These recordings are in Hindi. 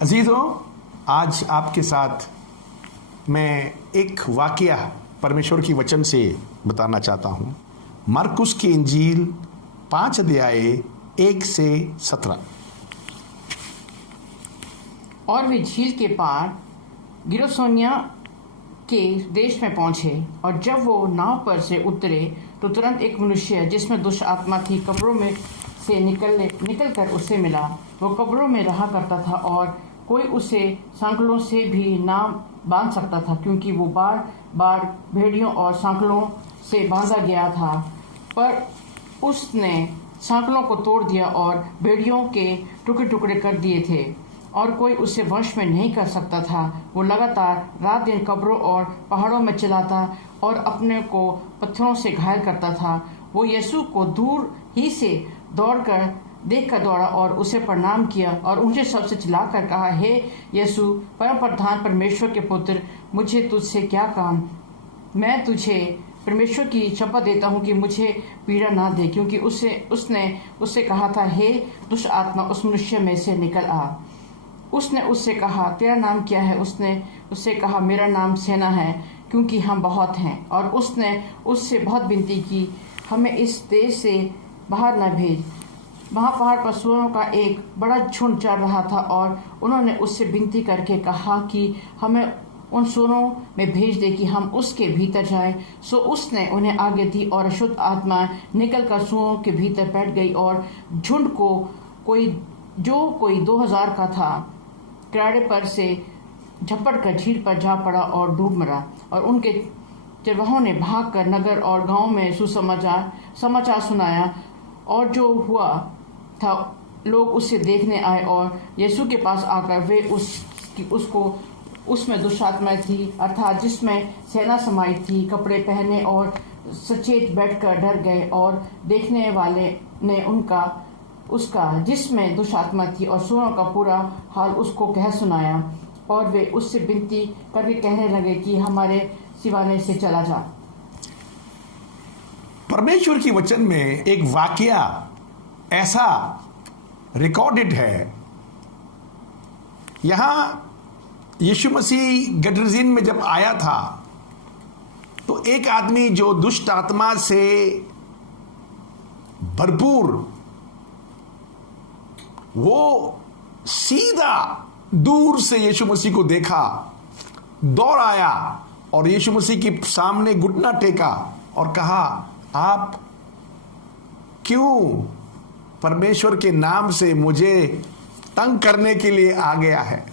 अजीजों, आज आपके साथ मैं एक वाकया परमेश्वर की वचन से बताना चाहता हूं। मरकुस की इंजील 5 अध्याय 1 से 17। और वे झील के पार गिरसोनिया के देश में पहुंचे, और जब वो नाव पर से उतरे तो तुरंत एक मनुष्य जिसमें दुष्ट आत्मा थी कब्रों में से निकल कर उससे मिला। वो कब्रों में रहा करता था और कोई उसे सांकलों से भी ना बांध सकता था, क्योंकि वो बार बार भेड़ियों और सांकलों से बांधा गया था। पर उसने सांकलों को तोड़ दिया और भेड़ियों के टुकड़े टुकड़े कर दिए थे, और कोई उसे वश में नहीं कर सकता था। वो लगातार रात दिन कब्रों और पहाड़ों में चिल्लाता और अपने को पत्थरों से घायल करता था। वो यीशु को दूर ही से दौड़कर देखकर दौड़ा और उसे प्रणाम किया और ऊंचे शब्द से चिल्लाकर कहा, हे यीशु, परम प्रधान परमेश्वर के पुत्र, मुझे तुझसे क्या काम? मैं तुझे परमेश्वर की शपथ देता हूँ कि मुझे पीड़ा ना दे। क्योंकि उसने उससे कहा था, हे दुष्ट आत्मा, उस मनुष्य में से निकल आ। उसने उससे कहा, तेरा नाम क्या है? उसने उससे कहा, मेरा नाम सेना है, क्योंकि हम बहुत हैं। और उसने उससे बहुत विनती की, हमें इस देश से बाहर न भेज। वहाँ पहाड़ पर सूअरों का एक बड़ा झुंड चल रहा था, और उन्होंने उससे विनती करके कहा कि हमें उन सूअरों में भेज दे कि हम उसके भीतर जाएं। सो उसने उन्हें आगे दी, और अशुद्ध आत्मा निकलकर सूअरों के भीतर बैठ गई, और झुंड को कोई 2000 का था किनारे पर से झपट कर झील पर जा पड़ा और डूब मरा। और उनके चरवाहों ने भागकर नगर और गांव में समाचार सुनाया, और जो हुआ था लोग उससे देखने आए, और यीशु के पास आकर वे उसको उसमें दुष्टात्मा थी, अर्थात जिसमें सेना समाई थी, कपड़े पहने और सचेत बैठकर डर गए। और देखने वाले ने उसका जिसमें दुष्टात्मा थी और सूअरों का पूरा हाल उसको कह सुनाया, और वे उससे विनती करके कहने लगे कि हमारे सिवाने से चला जा। परमेश्वर की वचन में एक वाकया ऐसा रिकॉर्डेड है। यहां यीशु मसीह गदरजीन में जब आया था तो एक आदमी जो दुष्ट आत्मा से भरपूर, वो सीधा दूर से यीशु मसीह को देखा, दौड़ आया और यीशु मसीह के सामने घुटना टेका और कहा, आप क्यों परमेश्वर के नाम से मुझे तंग करने के लिए आ गया है?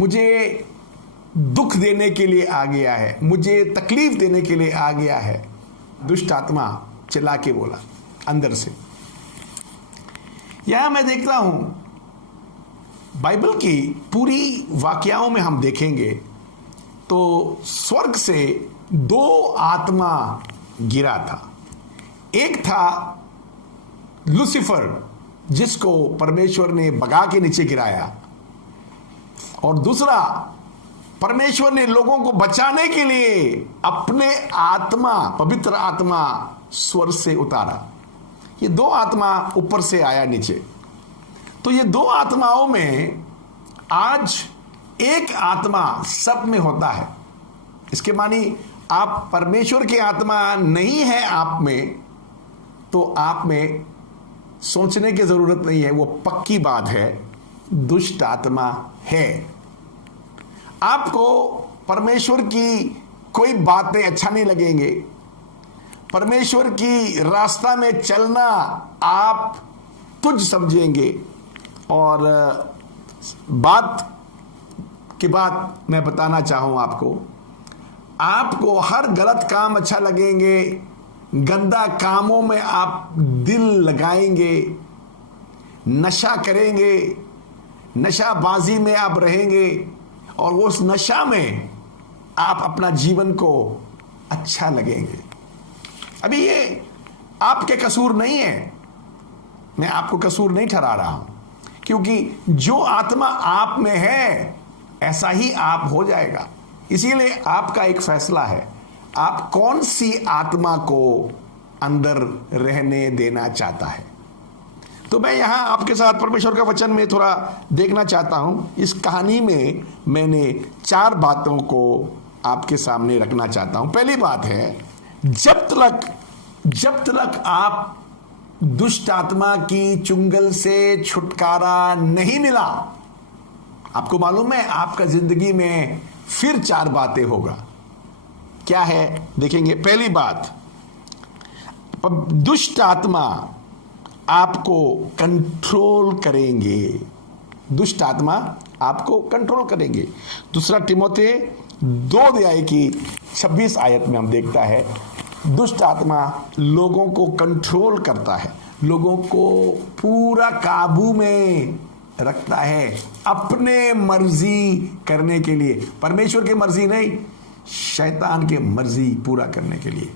मुझे दुख देने के लिए आ गया है, मुझे तकलीफ देने के लिए आ गया है। दुष्ट आत्मा चिल्ला के बोला अंदर से। यहां मैं देखता हूं बाइबल की पूरी वाकयाओं में हम देखेंगे तो स्वर्ग से 2 आत्मा गिरा था। एक था लूसीफर, जिसको परमेश्वर ने भगा के नीचे गिराया, और दूसरा परमेश्वर ने लोगों को बचाने के लिए अपने आत्मा, पवित्र आत्मा स्वर्ग से उतारा। ये 2 आत्मा ऊपर से आया नीचे। तो ये 2 आत्माओं में आज एक आत्मा सब में होता है। इसके मानी आप परमेश्वर की आत्मा नहीं है आप में, तो आप में सोचने की जरूरत नहीं है, वो पक्की बात है, दुष्ट आत्मा है। आपको परमेश्वर की कोई बातें अच्छा नहीं लगेंगे, परमेश्वर की रास्ता में चलना आप तुच्छ समझेंगे, और बात की बात मैं बताना चाहूं आपको हर गलत काम अच्छा लगेंगे, गंदा कामों में आप दिल लगाएंगे, नशा करेंगे, नशाबाजी में आप रहेंगे, और उस नशा में आप अपना जीवन को अच्छा लगेंगे। अभी ये आपके कसूर नहीं है, मैं आपको कसूर नहीं ठहरा रहा हूं, क्योंकि जो आत्मा आप में है ऐसा ही आप हो जाएगा। इसीलिए आपका एक फैसला है, आप कौन सी आत्मा को अंदर रहने देना चाहता है। तो मैं यहाँ आपके साथ परमेश्वर का वचन में थोड़ा देखना चाहता हूँ। इस कहानी में मैंने 4 बातों को आपके सामने रखना चाहता हूँ। पहली बात है, जब तक आप दुष्ट आत्मा की चुंगल से छुटकारा नहीं मिला, आपको मालूम है आपका जिंदगी में फिर 4 बातें होगा। क्या है देखेंगे। पहली बात, दुष्ट आत्मा आपको कंट्रोल करेंगे। दुष्ट आत्मा आपको कंट्रोल करेंगे। दूसरा तिमोथी 2 अध्याय की 26 आयत में हम देखता है, दुष्ट आत्मा लोगों को कंट्रोल करता है, लोगों को पूरा काबू में रखता है अपने मर्जी करने के लिए। परमेश्वर की मर्जी नहीं, शैतान के मर्जी पूरा करने के लिए।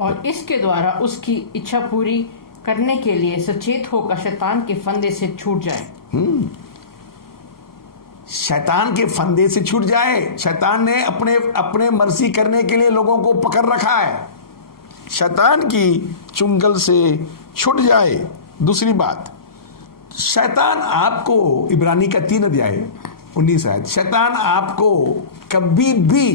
और इसके द्वारा उसकी इच्छा पूरी करने के लिए सचेत होकर शैतान के फंदे से छूट जाए। शैतान के फंदे से छूट जाए। शैतान ने अपने मर्जी करने के लिए लोगों को पकड़ रखा है। शैतान की चुंगल से छूट जाए। दूसरी बात, शैतान आपको, इब्रानी का 3 अध्याय 19 आयत, शैतान आपको कभी भी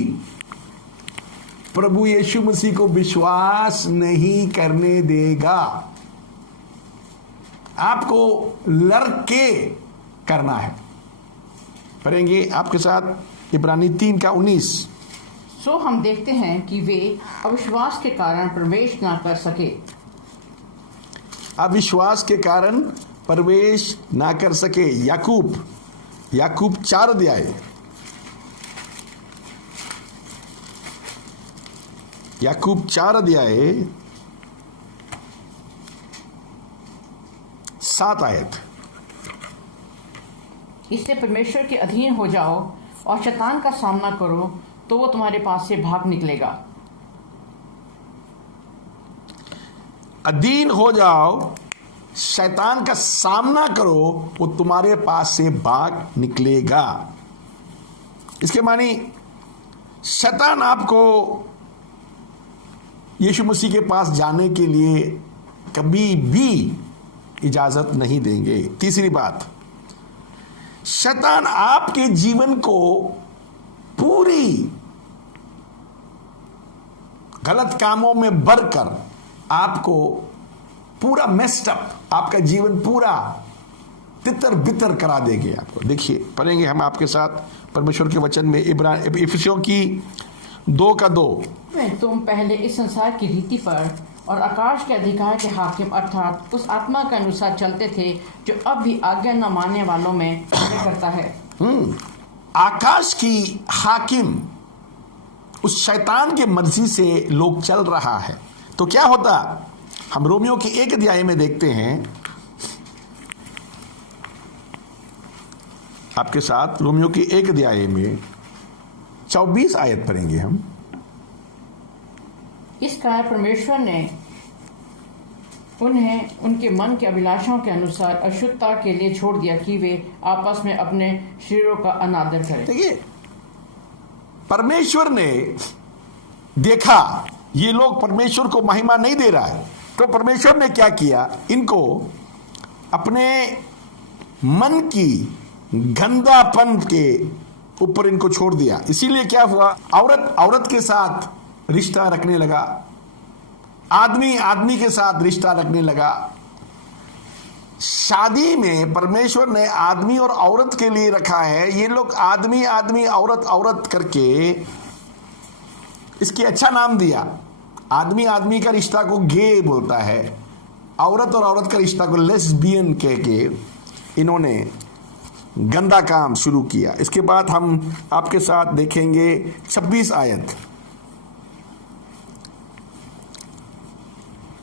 प्रभु यीशु मसीह को विश्वास नहीं करने देगा। आपको लड़के करना है। पढ़ेंगे आपके साथ इब्रानी 3 का 19। सो हम देखते हैं कि वे अविश्वास के कारण प्रवेश ना कर सके। अविश्वास के कारण प्रवेश ना कर सके। याकूब 4 अध्याय, याकूब 4 अध्याय 7 आयत। इससे परमेश्वर के अधीन हो जाओ और शैतान का सामना करो तो वो तुम्हारे पास से भाग निकलेगा। अधीन हो जाओ, शैतान का सामना करो, वो तुम्हारे पास से भाग निकलेगा। इसके मानी शैतान आपको यीशु मसीह के पास जाने के लिए कभी भी इजाजत नहीं देंगे। तीसरी बात, शैतान आपके जीवन को पूरी गलत कामों में भरकर आपको पूरा मेस्ड अप, आपका जीवन पूरा तितर बितर करा देंगे आपको। देखिए, पढ़ेंगे हम आपके साथ परमेश्वर के वचन में इफिसियों की 2 का 2। तुम पहले इस संसार की रीति पर और आकाश के अधिकार के हाकिम अर्थात उस आत्मा के अनुसार चलते थे जो अब भी आज्ञा न मानने वालों में कार्य करता है। आकाश की हाकिम उस शैतान की मर्जी से लोग चल रहा है तो क्या होता, हम रोमियो की 1 अध्याय में देखते हैं आपके साथ। रोमियो की 1 अध्याय में 24 आयत पढ़ेंगे हम। इस कारण परमेश्वर ने उन्हें उनके मन के अभिलाषाओं के अनुसार अशुद्धता के लिए छोड़ दिया कि वे आपस में अपने शरीरों का अनादर करें। देखिए, परमेश्वर ने देखा ये लोग परमेश्वर को महिमा नहीं दे रहा है, तो परमेश्वर ने क्या किया, इनको अपने मन की गंदापन के ऊपर इनको छोड़ दिया। इसीलिए क्या हुआ, औरत के साथ रिश्ता रखने लगा, आदमी के साथ रिश्ता रखने लगा। शादी में परमेश्वर ने आदमी और औरत के लिए रखा है, ये लोग आदमी औरत करके इसकी अच्छा नाम दिया। आदमी का रिश्ता को गे बोलता है, औरत और औरत का रिश्ता को लेस्बियन कह के इन्होंने गंदा काम शुरू किया। इसके बाद हम आपके साथ देखेंगे 26 आयत।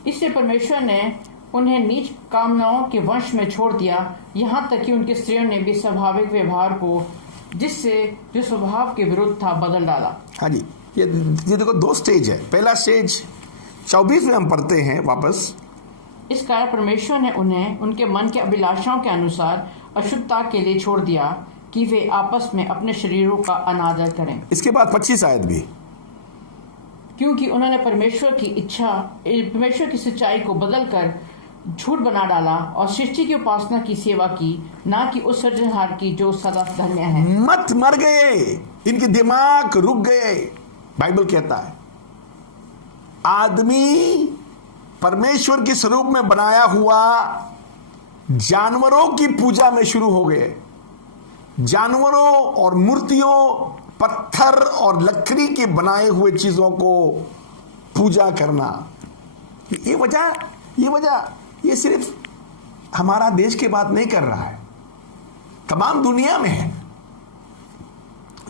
इससे परमेश्वर ने उन्हें नीच कामनाओं के वंश में छोड़ दिया, यहाँ तक कि उनके स्त्रियों ने भी स्वाभाविक व्यवहार को जिससे जो स्वभाव के विरुद्ध था बदल डाला। हाँ जी, ये देखो 2 स्टेज है। पहला स्टेज 24 में हम पढ़ते हैं वापस। इस कारण परमेश्वर ने उन्हें उनके मन के अभिलाषाओं के अनुसार अशुद्धता के लिए छोड़ दिया कि वे आपस में अपने शरीरों का अनादर करें। इसके बाद 25 आयत भी, क्योंकि उन्होंने परमेश्वर की सच्चाई को बदलकर झूठ बना डाला और सृष्टि की उपासना की सेवा की, ना कि उस सृजनहार की जो सदा धन्य है। मत मर गए, इनके दिमाग रुक गए। बाइबल कहता है आदमी परमेश्वर के स्वरूप में बनाया हुआ जानवरों की पूजा में शुरू हो गए। जानवरों और मूर्तियों, पत्थर और लकड़ी के बनाए हुए चीजों को पूजा करना। ये सिर्फ हमारा देश की बात नहीं कर रहा है, तमाम दुनिया में है।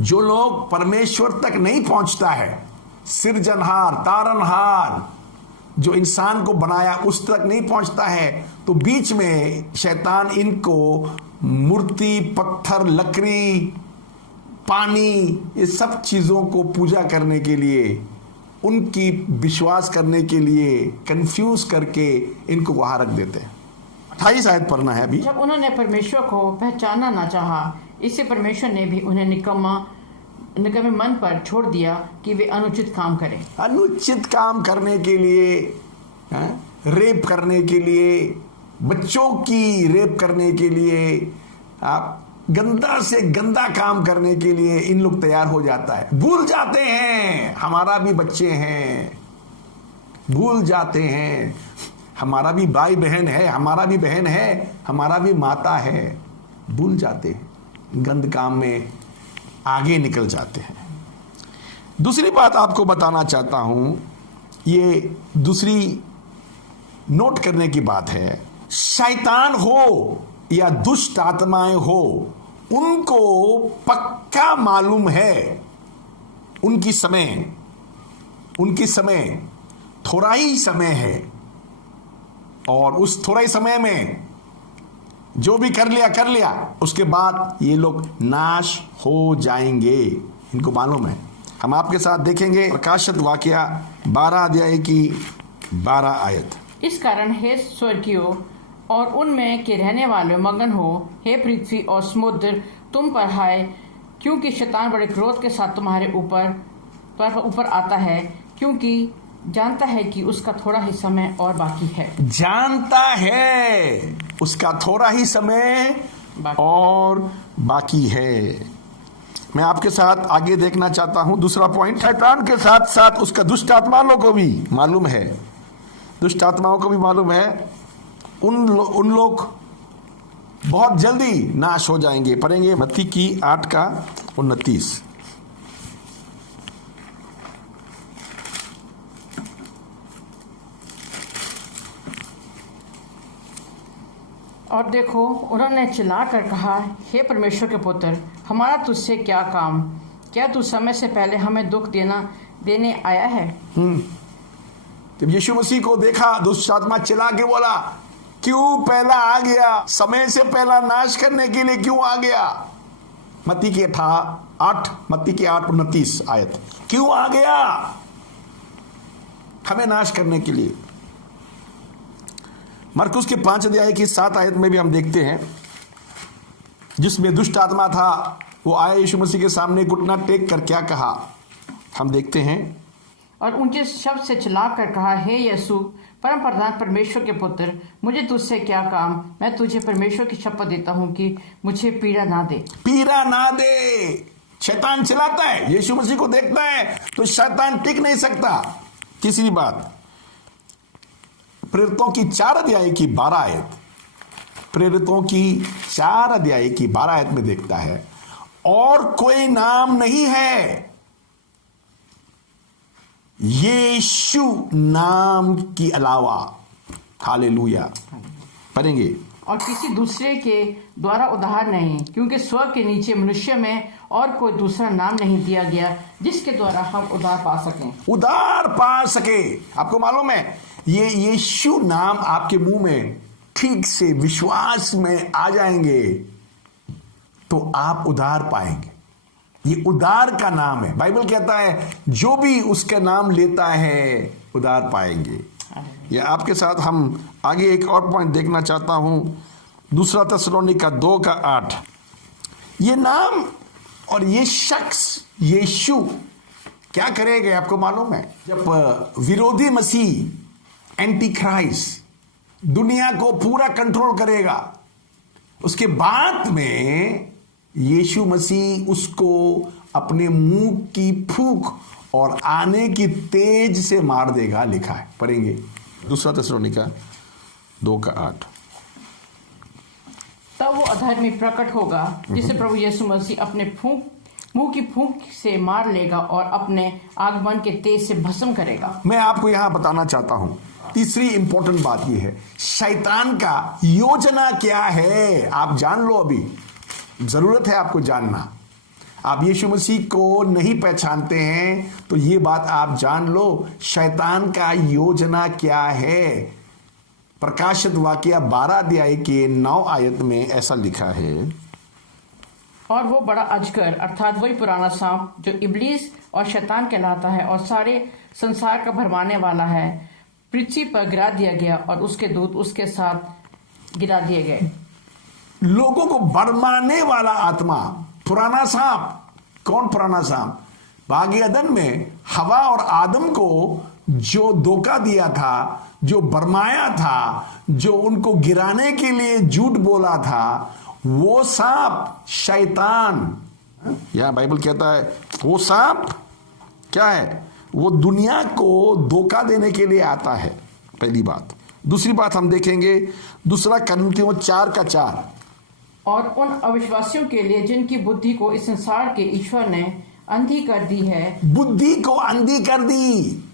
जो लोग परमेश्वर तक नहीं पहुंचता है, सृजनहार, तारनहार जो इंसान को बनाया उस तक नहीं पहुंचता है, तो बीच में शैतान इनको मूर्ति, पत्थर, लकड़ी, पानी, ये सब चीजों को पूजा करने के लिए, उनकी विश्वास करने के लिए कंफ्यूज करके इनको वहां रख देते हैं। 28 आयत पढ़ना है अभी। जब उन्होंने परमेश्वर को पहचानना ना चाहा, इससे परमेश्वर ने भी उन्हें निकम्मे मन पर छोड़ दिया कि वे अनुचित काम करें। अनुचित काम करने के लिए, रेप करने के लिए, बच्चों की रेप करने के लिए, आप गंदा से गंदा काम करने के लिए इन लोग तैयार हो जाता है। भूल जाते हैं हमारा भी बच्चे हैं, भूल जाते हैं हमारा भी भाई बहन है, हमारा भी बहन है, हमारा भी माता है। भूल जाते हैं, गंद काम में आगे निकल जाते हैं। दूसरी बात आपको बताना चाहता हूं, ये दूसरी नोट करने की बात है। शैतान हो या दुष्ट आत्माएं हो, उनको पक्का मालूम है उनकी समय थोड़ा ही समय है, और उस थोड़ा ही समय में जो भी कर लिया, उसके बाद ये लोग नाश हो जाएंगे, इनको मालूम है। हम आपके साथ देखेंगे प्रकाशित वाकया 12 अध्याय की 12 आयत। इस कारण हे स्वर्गीयों और उनमें के रहने वाले मगन हो, हे पृथ्वी और समुद्र तुम पर हाय, क्योंकि शैतान बड़े क्रोध के साथ तुम्हारे ऊपर आता है, क्योंकि जानता है कि उसका थोड़ा ही समय और बाकी है। जानता है उसका थोड़ा ही समय और बाकी है। मैं आपके साथ आगे देखना चाहता हूं दूसरा पॉइंट। शैतान के साथ साथ उसका दुष्ट आत्माओं को भी मालूम है, दुष्ट आत्माओं को भी मालूम है उन लोग बहुत जल्दी नाश हो जाएंगे। पढ़ेंगे मत्ती की 8:29। और देखो, उन्होंने चिल्लाकर कहा, हे परमेश्वर के पुत्र, हमारा तुझसे क्या काम? क्या तू समय से पहले हमें दुख देने आया है? जब यीशु मसीह को देखा, दुष्ट आत्मा चिल्ला के बोला, क्यों पहला आ गया? समय से पहला नाश करने के लिए क्यों आ गया? मत्ती की 8:29 आयत। क्यों आ गया? हमें नाश करने के लिए। मरकुस के 5 अध्याय की 7 आयत में भी हम देखते हैं, जिसमें दुष्ट आत्मा था, वो आया यीशु मसीह के सामने घुटना टेक कर क्या कहा, हम देखते हैं। और ऊंचे शब्द से चिल्लाकर कहा, हे यीशु, परम प्रधान परमेश्वर के पुत्र, मुझे तुझसे क्या काम? मैं तुझे परमेश्वर की शपथ देता हूं कि मुझे पीड़ा ना दे। शैतान चिल्लाता है, यीशु मसीह को देखता है तो शैतान टिक नहीं सकता। तीसरी बात, प्रेरितों की 4 अध्याय की 12 आयत, प्रेरितों की 4 अध्याय की 12 आयत में देखता है, और कोई नाम नहीं है यीशु नाम के अलावा। हालेलुया। पढ़ेंगे। और किसी दूसरे के द्वारा उद्धार नहीं, क्योंकि स्वर्ग के नीचे मनुष्य में और कोई दूसरा नाम नहीं दिया गया जिसके द्वारा हम उद्धार पा सके। आपको मालूम है, ये यीशु नाम आपके मुंह में ठीक से विश्वास में आ जाएंगे तो आप उद्धार पाएंगे। ये उद्धार का नाम है। बाइबल कहता है जो भी उसका नाम लेता है उद्धार पाएंगे। या आपके साथ हम आगे एक और पॉइंट देखना चाहता हूं, दूसरा थिस्सलुनीका 2:8। ये नाम और ये शख्स यीशु क्या करेगा आपको मालूम है? जब विरोधी मसीह एंटी क्राइस्ट दुनिया को पूरा कंट्रोल करेगा, उसके बाद में यीशु मसीह उसको अपने मुंह की फूंक और आने की तेज से मार देगा, लिखा है। पढ़ेंगे 2 थिस्सलुनीका 2:8। तब वो अधर्मी प्रकट होगा जिसे प्रभु यीशु मसीह अपने मुंह की फूंक से मार लेगा और अपने आगमन के तेज से भस्म करेगा। मैं आपको यहां बताना चाहता हूं, तीसरी इंपॉर्टेंट बात यह है, शैतान का योजना क्या है आप जान लो। अभी जरूरत है आपको जानना। आप यीशु मसीह को नहीं पहचानते हैं तो ये बात आप जान लो, शैतान का योजना क्या है। प्रकाशित वाकया 12:9 में ऐसा लिखा है, और वो बड़ा अजगर अर्थात वही पुराना सांप जो इब्लीस और शैतान कहलाता है और सारे संसार का भरमाने वाला है, पृथ्वी पर गिरा दिया गया और उसके दूत उसके साथ गिरा दिए गए। लोगों को भरमाने वाला आत्मा, पुराना सांप। कौन पुराना सांप? बागी अदन में हवा और आदम को जो धोखा दिया था, जो भरमाया था, जो उनको गिराने के लिए झूठ बोला था, वो सांप शैतान। यह बाइबल कहता है वो सांप क्या है? वो दुनिया को धोखा देने के लिए आता है, पहली बात। दूसरी बात हम देखेंगे 2 कुरिन्थियों 4:4। और उन अविश्वासियों के लिए जिनकी बुद्धि को इस संसार के ईश्वर ने अंधी कर दी है। बुद्धि को अंधी कर दी।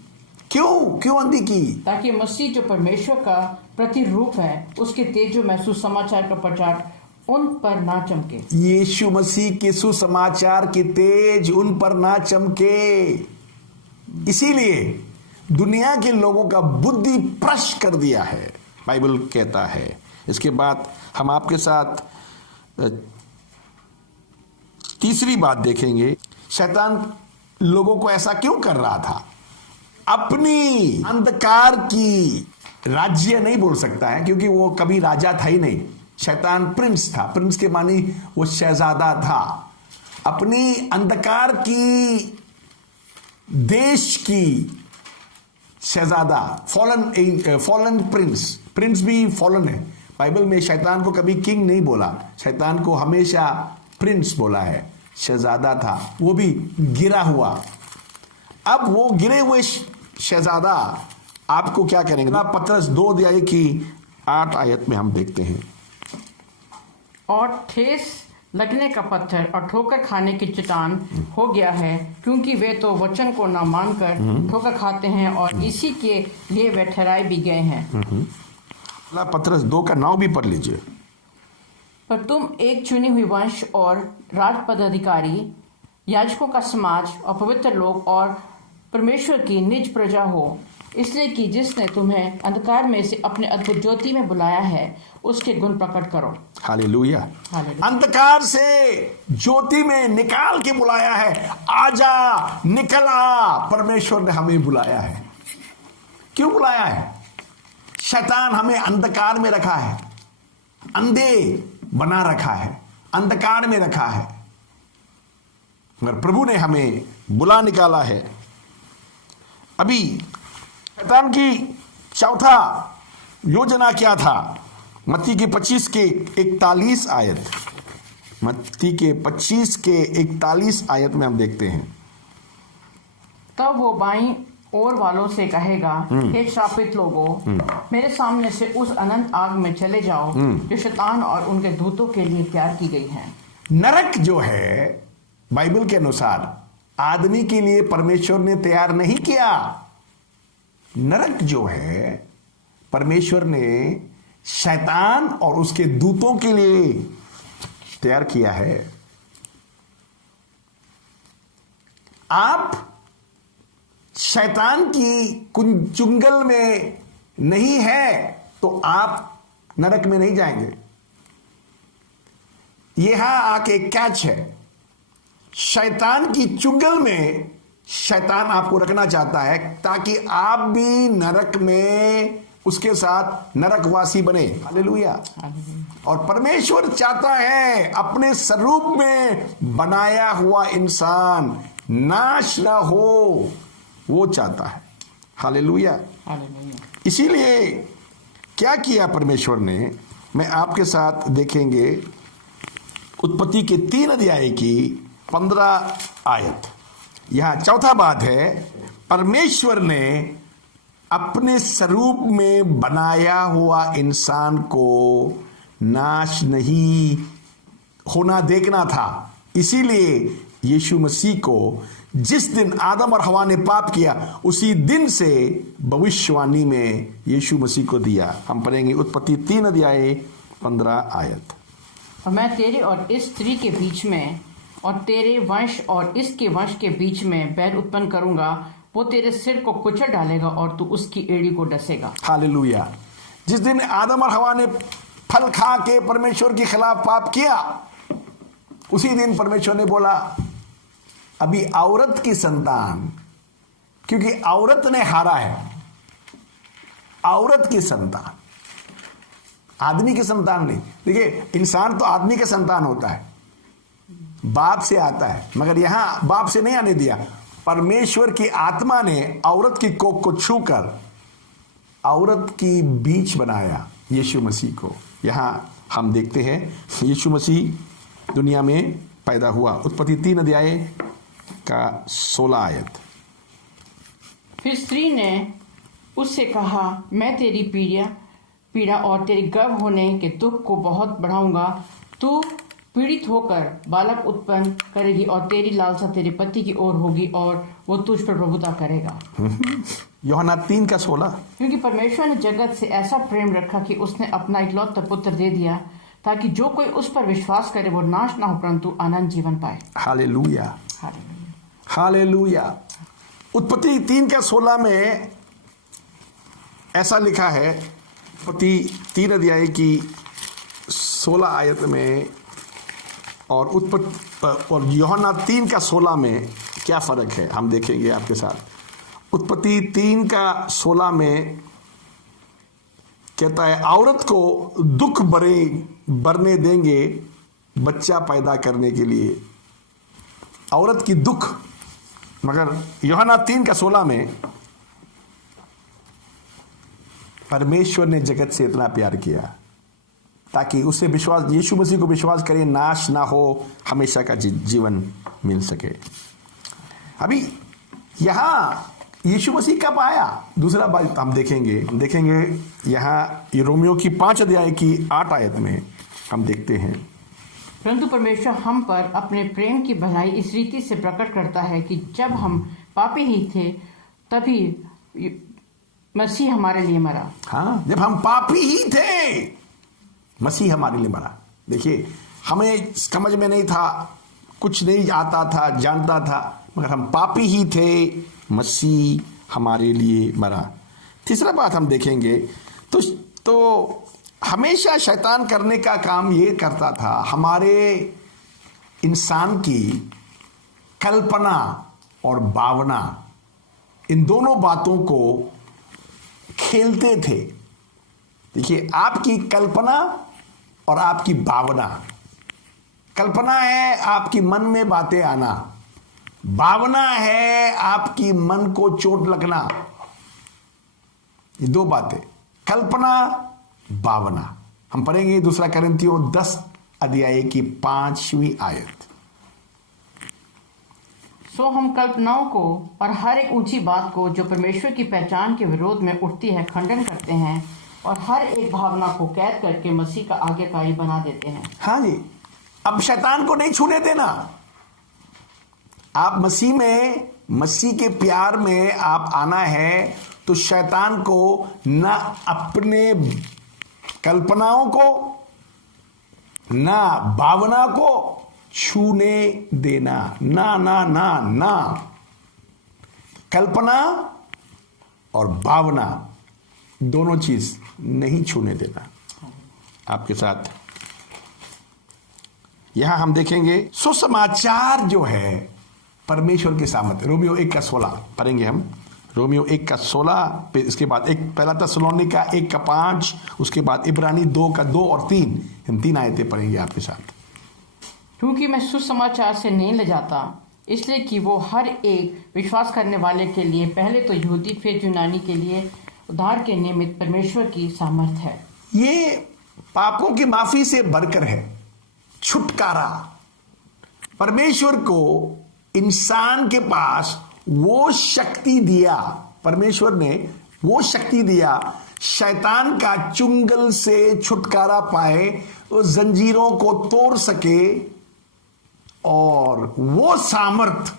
क्यों अंधी की? ताकि मसीह जो परमेश्वर का प्रतिरूप है उसके तेजो में सुसमाचार का प्रचार उन पर ना चमके। यीशु मसीह के सुसमाचार की तेज उन पर ना चमके, इसीलिए दुनिया के लोगों का बुद्धि भ्रष्ट कर दिया है, बाइबल कहता है। इसके बाद हम आपके साथ तीसरी बात देखेंगे, शैतान लोगों को ऐसा क्यों कर रहा था? अपनी अंधकार की राज्य नहीं बोल सकता है क्योंकि वो कभी राजा था ही नहीं। शैतान प्रिंस था, प्रिंस के मानी वो शहजादा था। अपनी अंधकार की देश की शहजादा, फॉलन प्रिंस भी फॉलन है। बाइबल में शैतान को कभी किंग नहीं बोला, शैतान को हमेशा प्रिंस बोला है। शहजादा था, वो भी गिरा हुआ। अब वो गिरे हुए शहजादा आपको क्या करेंगे? पतरस 2:8 में हम देखते हैं, और ठेस लगने का पत्थर और ठोकर खाने की चट्टान हो गया है, क्योंकि वे तो वचन को न मानकर ठोकर खाते हैं और इसी के लिए वे ठहराए भी गए हैं। पतरस 2:9 भी पढ़ लीजिए। पर तुम एक चुनी हुई वंश और राजपद अधिकारी, याजकों का समाज और पवित्र लोग और परमेश्वर की निज प्रजा हो, इसलिए कि जिसने तुम्हें अंधकार में से अपने अद्भुत ज्योति में बुलाया है उसके गुण प्रकट करो। हालेलुया। अंधकार से ज्योति में निकाल के बुलाया है। आजा, निकला। परमेश्वर ने हमें बुलाया है। क्यों बुलाया है? शैतान हमें अंधकार में रखा है, अंधे बना रखा है, अंधकार में रखा है, मगर प्रभु ने हमें बुला निकाला है। अभी शैतान की चौथा योजना क्या था? मत्ती के 25:41 आयत, मत्ती के 25:41 आयत में हम देखते हैं, तब वो बाईं ओर वालों से कहेगा, हे श्रापित लोगों, मेरे सामने से उस अनंत आग में चले जाओ जो शैतान और उनके दूतों के लिए तैयार की गई है। नरक जो है बाइबल के अनुसार आदमी के लिए परमेश्वर ने तैयार नहीं किया। नरक जो है परमेश्वर ने शैतान और उसके दूतों के लिए तैयार किया है। आप शैतान की चुंगल में नहीं है तो आप नरक में नहीं जाएंगे। यहां आके कैच है, शैतान की चुंगल में शैतान आपको रखना चाहता है ताकि आप भी नरक में उसके साथ नरकवासी बने। हालेलुया। और परमेश्वर चाहता है अपने स्वरूप में बनाया हुआ इंसान नाश ना हो, वो चाहता है। हालेलुया। हालेलुया। इसीलिए क्या किया परमेश्वर ने, मैं आपके साथ देखेंगे उत्पत्ति के 3 अध्याय की 15 आयत। यहां चौथा बात है, परमेश्वर ने अपने स्वरूप में बनाया हुआ इंसान को नाश नहीं होना देखना था। इसीलिए यीशु मसीह को जिस दिन आदम और हवा ने पाप किया, उसी दिन से भविष्यवाणी में यीशु मसीह को दिया। हम पढ़ेंगे उत्पत्ति 3 अध्याय 15 आयत। और मैं तेरे और इस स्त्री के बीच में और तेरे वंश और इसके वंश के बीच में बैर उत्पन्न करूंगा, वो तेरे सिर को कुचल डालेगा और तू उसकी एड़ी को डसेगा। हालेलुया। जिस दिन आदम और हवा ने फल खा के परमेश्वर के खिलाफ पाप किया, उसी दिन परमेश्वर ने बोला अभी औरत की संतान, क्योंकि औरत ने हारा है, औरत की संतान, आदमी की संतान नहीं। देखिए, इंसान तो आदमी का संतान होता है, बाप से आता है, मगर यहां बाप से नहीं आने दिया। परमेश्वर की आत्मा ने औरत की कोख को छूकर औरत की बीच बनाया यीशु मसीह को। यहां हम देखते हैं यीशु मसीह दुनिया में पैदा हुआ। उत्पत्ति 3 अध्याय का 16 आयत। फिर स्त्री ने उससे कहा, मैं तेरी पीड़ा और तेरे गर्भ होने के दुख को बहुत बढ़ाऊंगा। तू पीड़ित होकर बालक उत्पन्न करेगी और तेरी लालसा तेरे पति की ओर होगी और वो तुझ पर प्रभुता करेगा। यूहन्ना 3 का 16। क्योंकि परमेश्वर ने जगत से ऐसा प्रेम रखा कि उसने अपना इकलौता पुत्र दे दिया, ताकि जो कोई उस पर विश्वास करे वो नाश ना हो परंतु अनंत जीवन पाए। हालेलुया। हालेलुया। हालेलुया। उत्पत्ति 3 का 16 में ऐसा लिखा है, उत्पत्ति 3 अध्याय की 16 आयत में और यूहन्ना 3 का 16 में क्या फर्क है हम देखेंगे आपके साथ। उत्पत्ति 3 का 16 में कहता है, औरत को दुख भरने देंगे बच्चा पैदा करने के लिए, औरत की दुख। मगर यूहन्ना 3 का 16 में परमेश्वर ने जगत से इतना प्यार किया ताकि उससे विश्वास, यीशु मसीह को विश्वास करे, नाश ना हो, हमेशा का जीवन मिल सके। अभी यहां यीशु मसीह कब आया, दूसरा बात हम देखेंगे यहां रोमियो की 5 अध्याय की 8 आयत में हम देखते हैं। परंतु परमेश्वर हम पर अपने प्रेम की भलाई इस रीति से प्रकट करता है कि जब हम पापी ही थे तभी मसीह हमारे लिए मरा। हाँ, जब हम पापी ही थे मसीह हमारे लिए मरा। देखिए, हमें समझ में नहीं था, कुछ नहीं आता था, जानता था, मगर हम पापी ही थे, मसीह हमारे लिए मरा। तीसरा बात हम देखेंगे तो हमेशा शैतान करने का काम ये करता था, हमारे इंसान की कल्पना और भावना, इन दोनों बातों को खेलते थे। देखिए, आपकी कल्पना और आपकी भावना, कल्पना है आपकी मन में बातें आना, भावना है आपकी मन को चोट लगना। ये दो बातें, कल्पना, भावना। हम पढ़ेंगे 2 कोरिन्थियों 10 अध्याय की 5वीं आयत। सो हम कल्पनाओं को और हर एक ऊंची बात को जो परमेश्वर की पहचान के विरोध में उठती है खंडन करते हैं और हर एक भावना को कैद करके मसीह का आज्ञाकारी बना देते हैं। हाँ जी, अब शैतान को नहीं छूने देना। आप मसीह में, मसीह के प्यार में आप आना है तो शैतान को ना अपने कल्पनाओं को ना भावना को छूने देना। ना ना ना ना, कल्पना और भावना दोनों चीज नहीं छूने देना। आपके साथ यहां हम देखेंगे सुसमाचार जो है परमेश्वर के सामर्थ्य। रोमियो 1 का 16 पढ़ेंगे हम। रोमियो 1 का 16, इसके बाद पहला थिस्सलुनीका 1 का 5, उसके बाद इब्रानी 2 का 2 और 3, हम 3 आयतें पढ़ेंगे आपके साथ। क्योंकि मैं सुसमाचार से नहीं ले जाता, इसलिए कि वो हर एक विश्वास करने वाले के लिए, पहले तो यहूदी फिर यूनानी के लिए उद्धार के निमित्त परमेश्वर की सामर्थ है। ये पापों की माफी से बढ़कर है, छुटकारा। परमेश्वर को इंसान के पास वो शक्ति दिया, परमेश्वर ने वो शक्ति दिया शैतान का चुंगल से छुटकारा पाए, उस जंजीरों को तोड़ सके। और वो सामर्थ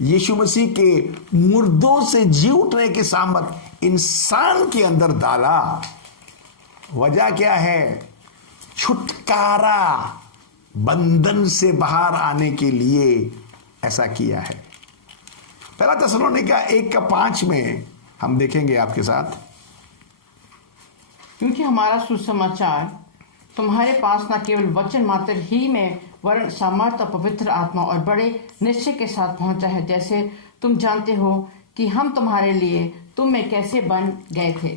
यीशु मसीह के मुर्दों से जी उठने के सामर्थ इंसान के अंदर डाला। वजह क्या है? छुटकारा, बंधन से बाहर आने के लिए ऐसा किया है। पहला थिस्सलुनीका 1:5 में हम देखेंगे आपके साथ। क्योंकि हमारा सुसमाचार तुम्हारे पास न केवल वचन मात्र ही में, वरन सामर्थ्य, पवित्र आत्मा और बड़े निश्चय के साथ पहुंचा है, जैसे तुम जानते हो कि हम तुम्हारे लिए तुम में कैसे बन गए थे।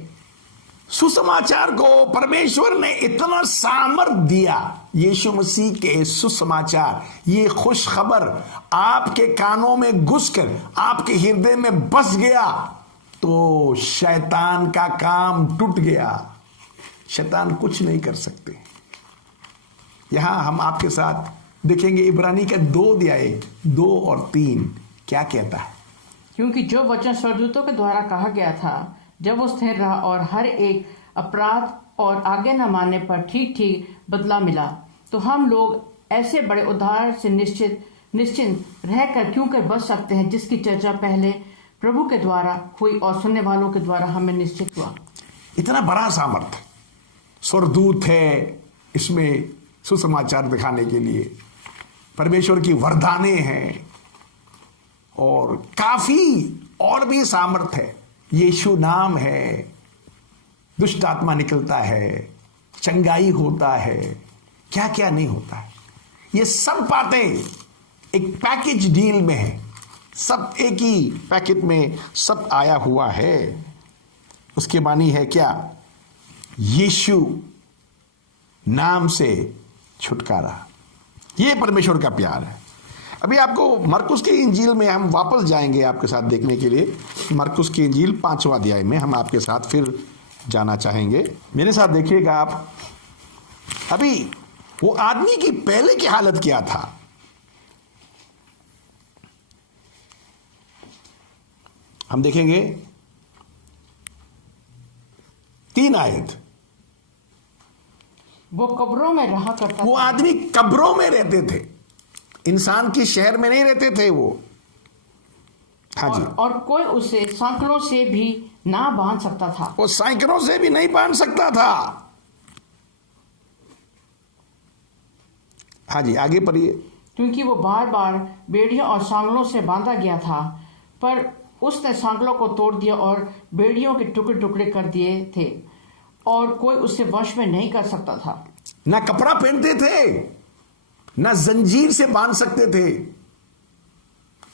सुसमाचार को परमेश्वर ने इतना सामर्थ दिया। यीशु मसीह के सुसमाचार, ये खुश खबर आपके कानों में घुसकर आपके हृदय में बस गया तो शैतान का काम टूट गया। शैतान कुछ नहीं कर सकते। यहां हम आपके साथ देखेंगे इब्रानी का 2 अध्याय 2 और 3 क्या कहता है। क्योंकि जो वचन स्वर्गदूतों के द्वारा कहा गया था, जब वो स्थिर रहा और हर एक अपराध और आज्ञा न मानने पर ठीक ठीक बदला मिला, तो हम लोग ऐसे बड़े उद्धार से निश्चिंत रहकर क्यों कर बच सकते हैं, जिसकी चर्चा पहले प्रभु के द्वारा हुई और सुनने वालों के द्वारा हमें निश्चित हुआ। इतना बड़ा सामर्थ स्वर्गदूत है इसमें सुसमाचार दिखाने के लिए, परमेश्वर की वरदाने हैं और काफी और भी सामर्थ है। यीशु नाम है, दुष्ट आत्मा निकलता है, चंगाई होता है, क्या क्या नहीं होता है। ये सब बातें एक पैकेज डील में है, सब एक ही पैकेट में सब आया हुआ है। उसके मानी है क्या? यीशु नाम से छुटकारा। ये परमेश्वर का प्यार है। अभी आपको मरकुस की इंजील में हम वापस जाएंगे आपके साथ देखने के लिए। मरकुस की इंजील 5वां अध्याय में हम आपके साथ फिर जाना चाहेंगे। मेरे साथ देखिएगा आप। अभी वो आदमी की पहले की हालत क्या था? हम देखेंगे 3 आयत। वो कब्रों में रहा करता वो था। आदमी कब्रों में रहते थे, इंसान की शहर में नहीं रहते थे वो। हाँ जी। और कोई उसे सांकलों से भी ना बांध सकता था। वो सांकलों से भी नहीं बांध सकता था। हाँ जी, आगे पढ़िए। क्योंकि वो बार बार बेड़ियों और सांकलों से बांधा गया था, पर उसने सांकलों को तोड़ दिया और बेड़ियों के टुकड़े टुकड़े कर दिए थे, और कोई उसे वश में नहीं कर सकता था। ना कपड़ा पहनते थे, ना जंजीर से बांध सकते थे।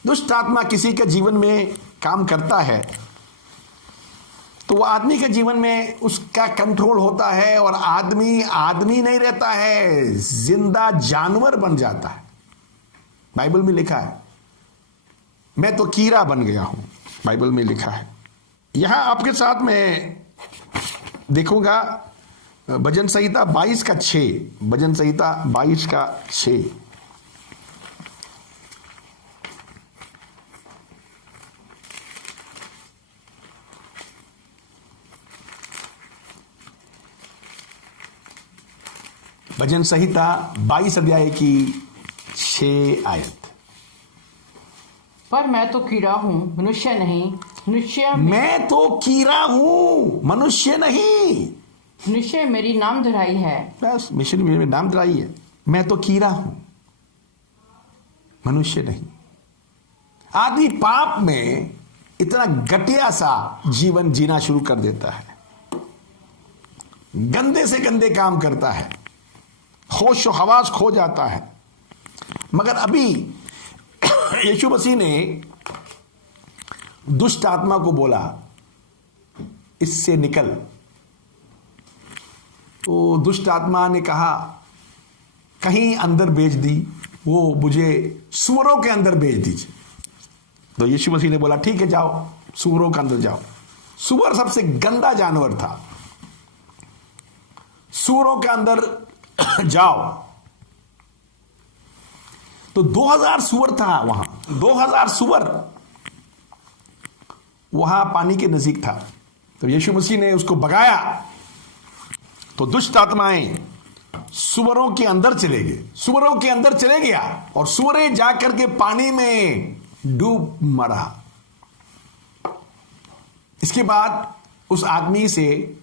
दुष्ट आत्मा किसी के जीवन में काम करता है तो वो आदमी के जीवन में उसका कंट्रोल होता है और आदमी नहीं रहता है, जिंदा जानवर बन जाता है। बाइबल में लिखा है, मैं तो कीड़ा बन गया हूं, बाइबल में लिखा है। यहां आपके साथ में देखूंगा भजन संहिता 22:6, भजन संहिता 22:6। भजन संहिता 22 अध्याय की 6 आयत। पर मैं तो कीड़ा हूं, मनुष्य नहीं। मैं तो कीड़ा हूं, मनुष्य नहीं। मनुष्य मेरी नाम धराई है। बस मिशन में नाम धराई है। मैं तो कीड़ा हूं, मनुष्य नहीं। आदमी पाप में इतना घटिया सा जीवन जीना शुरू कर देता है, गंदे से गंदे काम करता है, होश और हवास खो जाता है। मगर अभी यीशु मसीह ने दुष्ट आत्मा को बोला, इससे निकल। तो दुष्ट आत्मा ने कहा, कहीं अंदर भेज दी, वो मुझे सूअरों के अंदर भेज दीजिए। तो यीशु मसीह ने बोला ठीक है, जाओ सूअरों के अंदर जाओ। सूअर सबसे गंदा जानवर था। सूअरों के अंदर जाओ। तो 2000 सूअर था वहां, 2000 सूअर वहां पानी के नजदीक था। तो यीशु मसीह ने उसको भगाया तो दुष्ट आत्माएं सूअरों के अंदर चले गए, सूअरों के अंदर चले गया और सूअरे जाकर के पानी में डूब मरा। इसके बाद उस आदमी से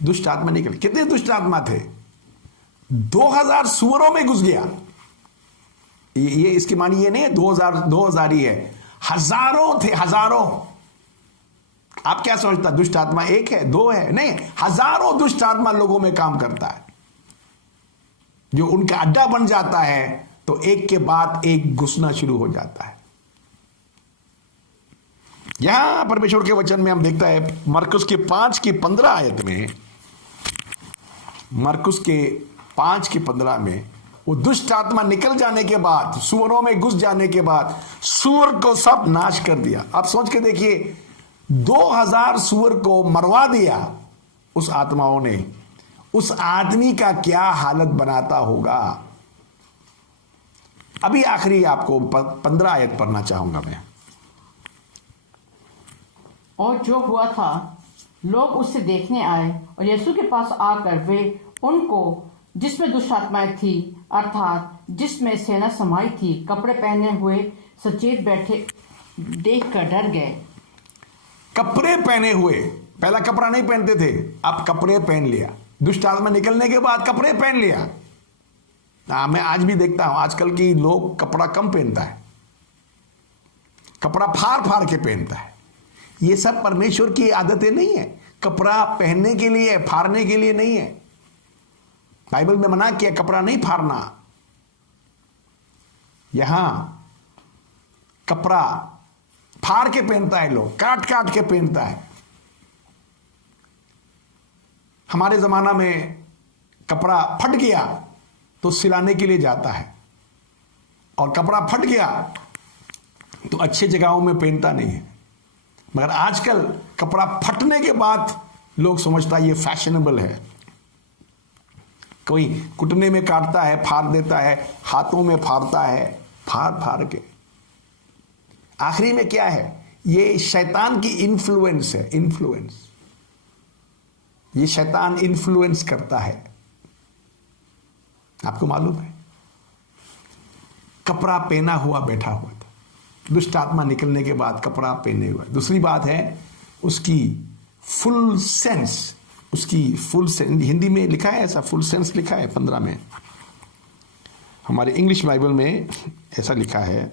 दुष्ट आत्मा निकल। कितने दुष्ट आत्मा थे? 2000 सूअरों में घुस गया। ये इसकी मानी ये नहीं है 2000 ही है, हजारों थे, हजारों। आप क्या समझता दुष्ट आत्मा एक है, दो है? नहीं, हजारों दुष्ट आत्मा लोगों में काम करता है। जो उनका अड्डा बन जाता है तो एक के बाद एक घुसना शुरू हो जाता है। यहां परमेश्वर के वचन में हम देखता है मरकुस के 5:15 आयत में, मरकुस के 5:15 में वो दुष्ट आत्मा निकल जाने के बाद, सूअरों में घुस जाने के बाद सूअर को सब नाश कर दिया। आप सोच के देखिए, 2000 सूअर को मरवा दिया उस आत्माओं ने। उस आदमी का क्या हालत बनाता होगा। अभी आखिरी आपको 15 आयत पढ़ना चाहूंगा मैं। और जो हुआ था, लोग उससे देखने आए और यीशु के पास आकर वे उनको जिसमें दुष्ट आत्माएं थी, अर्थात जिसमें सेना समाई थी, कपड़े पहने हुए सचेत बैठे देखकर डर गए। कपड़े पहने हुए, पहला कपड़ा नहीं पहनते थे, अब कपड़े पहन लिया। दुष्ट आत्मा निकलने के बाद कपड़े पहन लिया। मैं आज भी देखता हूं आजकल की लोग कपड़ा कम पहनता है, कपड़ा फाड़ फाड़ के पहनता है। ये सब परमेश्वर की आदतें नहीं है। कपड़ा पहनने के लिए, फाड़ने के लिए नहीं है। बाइबल में मना किया कपड़ा नहीं फाड़ना। यहां कपड़ा फाड़ के पहनता है, लोग काट काट के पहनता है। हमारे जमाना में कपड़ा फट गया तो सिलाने के लिए जाता है, और कपड़ा फट गया तो अच्छे जगहों में पहनता नहीं है। मगर आजकल कपड़ा फटने के बाद लोग समझता है ये फैशनेबल है। कोई घुटने में काटता है, फाड़ देता है, हाथों में फाड़ता है, फाड़ फाड़ के। आखिरी में क्या है? ये शैतान की इन्फ्लुएंस है, इन्फ्लुएंस। ये शैतान इन्फ्लुएंस करता है। आपको मालूम है, कपड़ा पहना हुआ बैठा हुआ था, दुष्ट आत्मा निकलने के बाद कपड़ा पहने हुआ। दूसरी बात है उसकी फुल सेंस, उसकी फुल सेंस। हिंदी में लिखा है ऐसा, फुल सेंस लिखा है 15 में। हमारे इंग्लिश बाइबल में ऐसा लिखा है,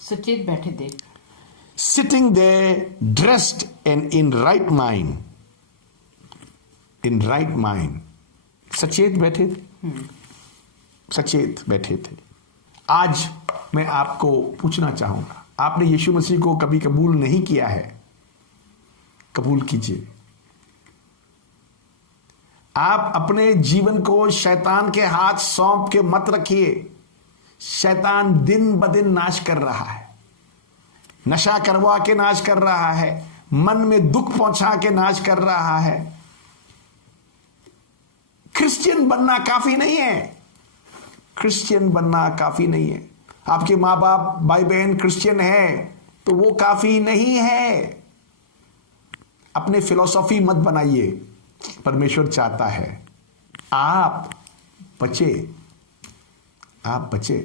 सचेत बैठे देख। Sitting there dressed and in right mind, in right mind. सचेत बैठे थे, सचेत बैठे थे। आज मैं आपको पूछना चाहूंगा, आपने यीशु मसीह को कभी कबूल नहीं किया है? कबूल कीजिए। आप अपने जीवन को शैतान के हाथ सौंप के मत रखिए। शैतान दिन ब दिन नाश कर रहा है, नशा करवा के नाश कर रहा है, मन में दुख पहुंचा के नाश कर रहा है। क्रिश्चियन बनना काफी नहीं है, क्रिश्चियन बनना काफी नहीं है। आपके माँ बाप भाई बहन क्रिश्चियन है तो वो काफी नहीं है। अपने फिलॉसफी मत बनाइए। परमेश्वर चाहता है आप बचे, आप बचे।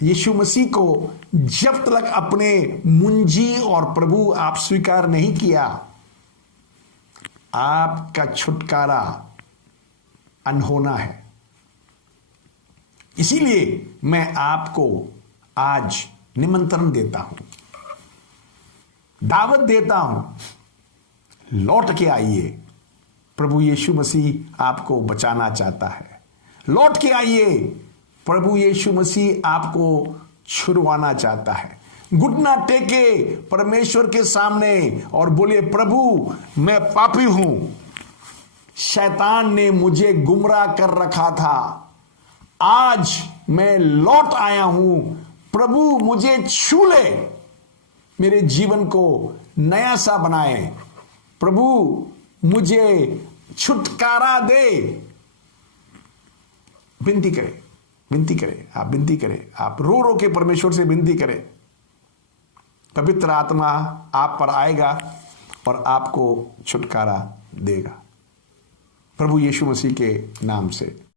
यीशु मसीह को जब तक अपने मुंजी और प्रभु आप स्वीकार नहीं किया, आपका छुटकारा अनहोना है। इसीलिए मैं आपको आज निमंत्रण देता हूं, दावत देता हूं, लौट के आइए। प्रभु यीशु मसीह आपको बचाना चाहता है। लौट के आइए, प्रभु यीशु मसीह आपको छुड़वाना चाहता है। घुटना टेके परमेश्वर के सामने और बोले, प्रभु मैं पापी हूं, शैतान ने मुझे गुमराह कर रखा था, आज मैं लौट आया हूं, प्रभु मुझे छू ले, मेरे जीवन को नया सा बनाए, प्रभु मुझे छुटकारा दे। विनती करें, विनती करें, आप विनती करें, आप रो रो के परमेश्वर से विनती करें। पवित्र आत्मा आप पर आएगा और आपको छुटकारा देगा, प्रभु यीशु मसीह के नाम से।